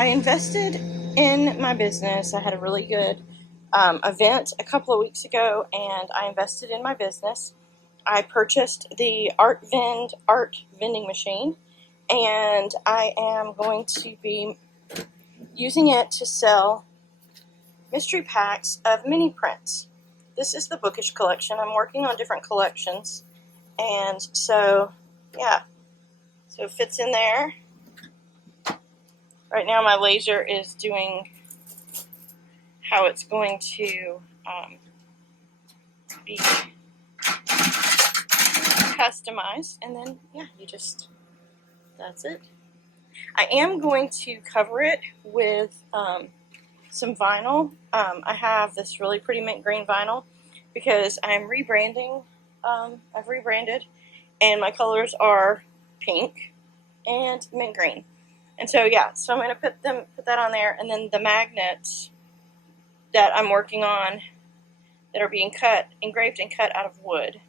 I invested in my business. I had a really good event a couple of weeks ago, and I invested in my business. I purchased the Art Vending Machine, and I am going to be using it to sell mystery packs of mini prints. This is the bookish collection. I'm working on different collections, and so yeah, so it fits in there. Right now my laser is doing how it's going to be customized, and then yeah, that's it. I am going to cover it with some vinyl. I have this really pretty mint green vinyl because I'm rebranding. I've rebranded, and my colors are pink and mint green. And so yeah, so I'm going to put that on there, and then the magnets that I'm working on that are being engraved and cut out of wood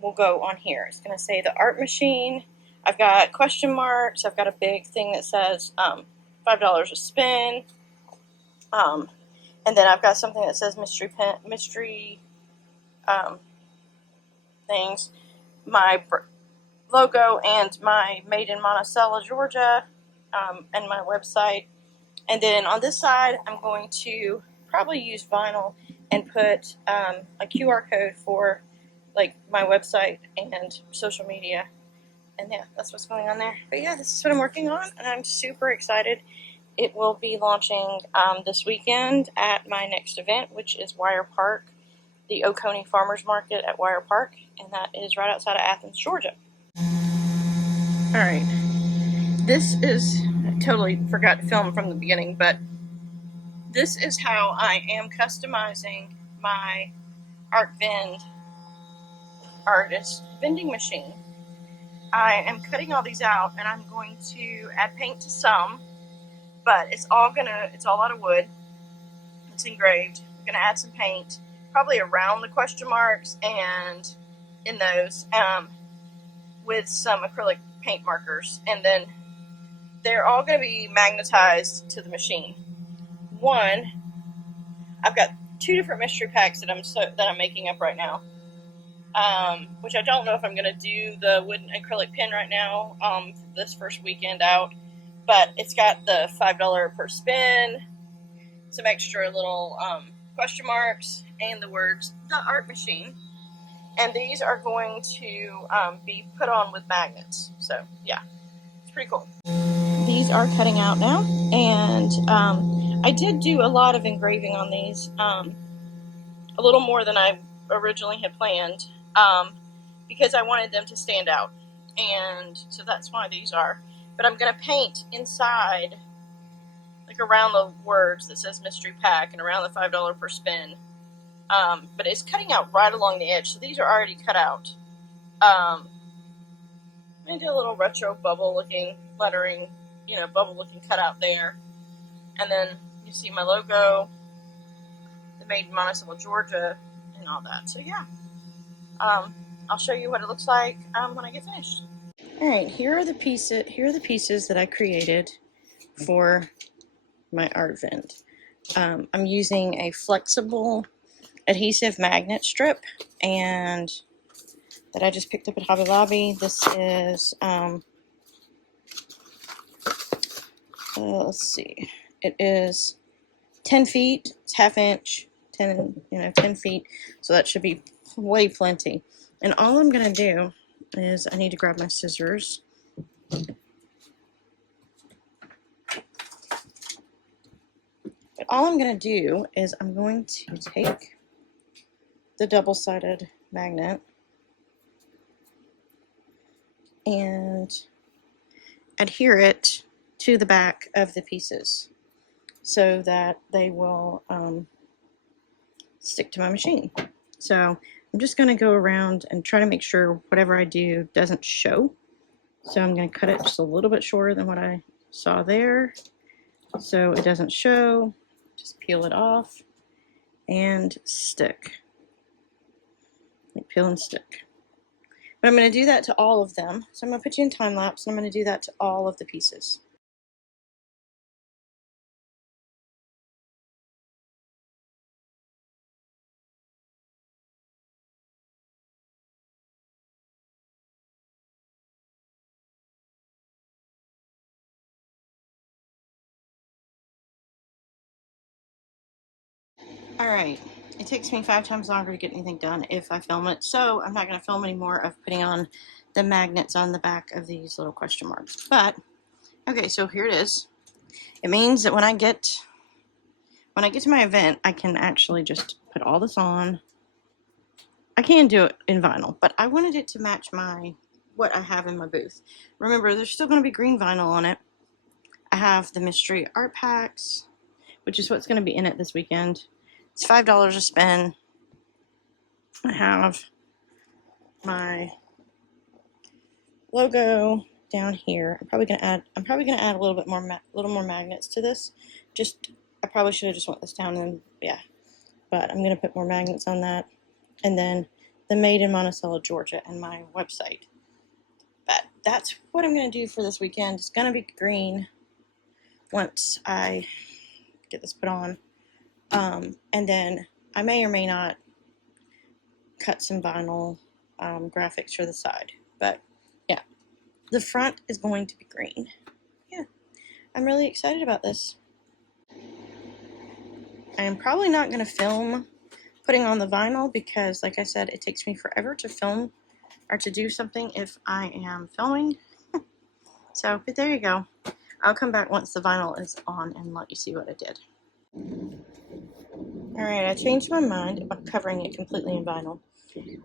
will go on here. It's going to say the art machine. I've got question marks. I've got a big thing that says $5 a spin. And then I've got something that says mystery things. My logo and my Made in Monticello, Georgia, and my website. And then on this side, I'm going to probably use vinyl and put a QR code for like my website and social media. And yeah, that's what's going on there. But yeah, this is what I'm working on, and I'm super excited. It will be launching this weekend at my next event, which is Wire Park, the Oconee Farmers Market at Wire Park, and that is right outside of Athens, Georgia. Alright, this is, I totally forgot to film from the beginning, but this is how I am customizing my Art Vending Machine. I am cutting all these out, and I'm going to add paint to some, but it's all out of wood. It's engraved. I'm gonna add some paint, probably around the question marks and in those, with some acrylic paint markers, and then they're all gonna be magnetized to the machine. I've got 2 different mystery packs that I'm making up right now. Which I don't know if I'm going to do the wooden acrylic pen right now for this first weekend out, but it's got the $5 per spin, some extra little question marks, and the words, the art machine. And these are going to be put on with magnets. So yeah, it's pretty cool. These are cutting out now, and I did do a lot of engraving on these, a little more than I originally had planned. Because I wanted them to stand out, and so that's why these are. But I'm going to paint inside, like around the words that says mystery pack and around the $5 per spin. But it's cutting out right along the edge, so these are already cut out. I'm going to do a little retro bubble looking lettering, bubble looking cutout there. And then you see my logo, the Made in Monticello, Georgia, and all that. So yeah. I'll show you what it looks like when I get finished. Alright, here are the pieces that I created for my art vent. I'm using a flexible adhesive magnet strip, and that I just picked up at Hobby Lobby. This is let's see, it is 10 feet, it's half inch, 10 feet, so that should be way plenty. And all I'm going to do is I need to grab my scissors. But all I'm going to do is I'm going to take the double-sided magnet and adhere it to the back of the pieces so that they will stick to my machine. So I'm just going to go around and try to make sure whatever I do doesn't show. So I'm going to cut it just a little bit shorter than what I saw there, so it doesn't show. Just peel it off and stick. Like peel and stick. But I'm going to do that to all of them. So I'm going to put you in time lapse, and I'm going to do that to all of the pieces. Alright, it takes me 5 times longer to get anything done if I film it, so I'm not going to film any more of putting on the magnets on the back of these little question marks. But, okay, so here it is. It means that when I get to my event, I can actually just put all this on. I can do it in vinyl, but I wanted it to match what I have in my booth. Remember, there's still going to be green vinyl on it. I have the mystery art packs, which is what's going to be in it this weekend. It's $5 a spin. I have my logo down here. I'm probably gonna add a little bit more, more magnets to this. I probably should have just went this down and yeah, but I'm gonna put more magnets on that, and then the Made in Monticello, Georgia, and my website. But that's what I'm gonna do for this weekend. It's gonna be green once I get this put on, and then I may or may not cut some vinyl graphics for the side, but yeah, the front is going to be green. Yeah, I'm really excited about this. I am probably not going to film putting on the vinyl because, like I said, it takes me forever to film or to do something if I am filming. So, but there you go. I'll come back once the vinyl is on and let you see what I did. Alright, I changed my mind about covering it completely in vinyl.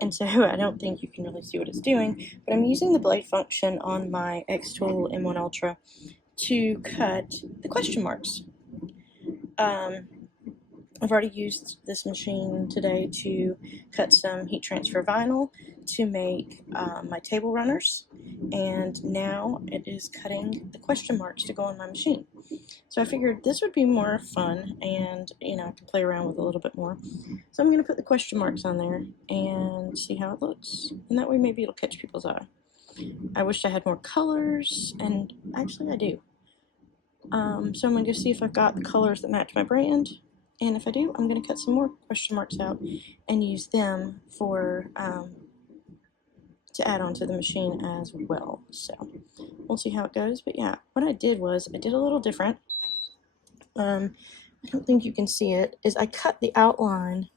And so I don't think you can really see what it's doing, but I'm using the blade function on my X-Tool M1 Ultra to cut the question marks. I've already used this machine today to cut some heat transfer vinyl to make my table runners, and now it is cutting the question marks to go on my machine. So I figured this would be more fun, and I can play around with a little bit more. So I'm going to put the question marks on there and see how it looks, and that way maybe it'll catch people's eye. I wish I had more colors, and actually I do. So I'm going to go see if I've got the colors that match my brand, and if I do, I'm going to cut some more question marks out and use them for to add onto the machine as well. So we'll see how it goes. But yeah, what I did was I did a little different. I don't think you can see it, is I cut the outline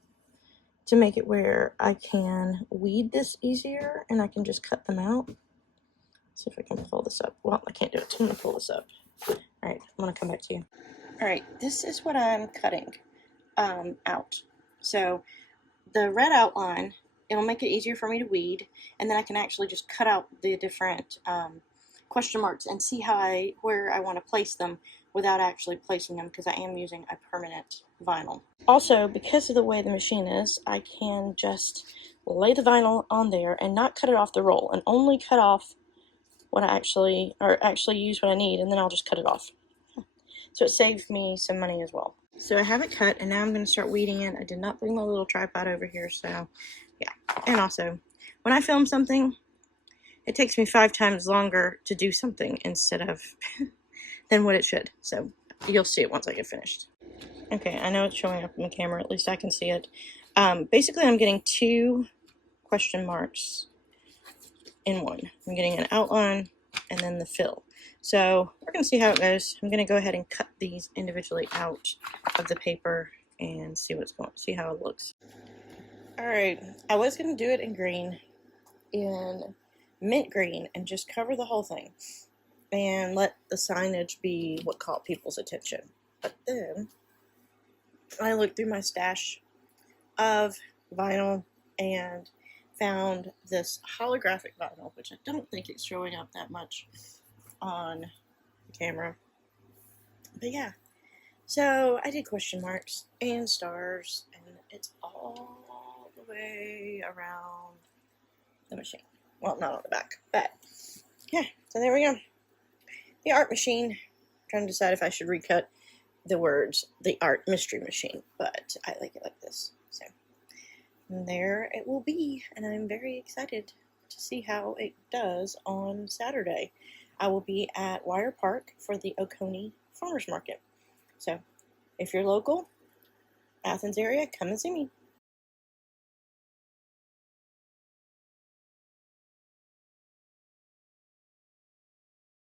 to make it where I can weed this easier and I can just cut them out. See if I can pull this up. Well, I can't do it, so I'm going to pull this up. Alright, I'm going to come back to you. Alright, this is what I'm cutting out. So the red outline, it'll make it easier for me to weed, and then I can actually just cut out the different question marks and see where I want to place them without actually placing them, because I am using a permanent vinyl. Also, because of the way the machine is, I can just lay the vinyl on there and not cut it off the roll, and only cut off what I actually use what I need, and then I'll just cut it off. So it saves me some money as well. So I have it cut, and now I'm going to start weeding it. I did not bring my little tripod over here, so yeah. And also, when I film something, it takes me 5 times longer to do something instead of than what it should. So you'll see it once I get finished. Okay, I know it's showing up in the camera. At least I can see it. Basically, I'm getting 2 question marks in one. I'm getting an outline and then the fill. So we're going to see how it goes. I'm going to go ahead and cut these individually out of the paper and see how it looks. Alright, I was going to do it in green, in mint green, and just cover the whole thing and let the signage be what caught people's attention. But then I looked through my stash of vinyl and found this holographic vinyl, which I don't think it's showing up that much on the camera. But yeah, so I did question marks and stars, and it's all the way around the machine. Well, not on the back, but yeah, so there we go. The art machine. I'm trying to decide if I should recut the words, the art mystery machine, but I like it like this. So there it will be, and I'm very excited to see how it does on Saturday. I will be at Wire Park for the Oconee Farmers Market. So if you're local, Athens area, come and see me.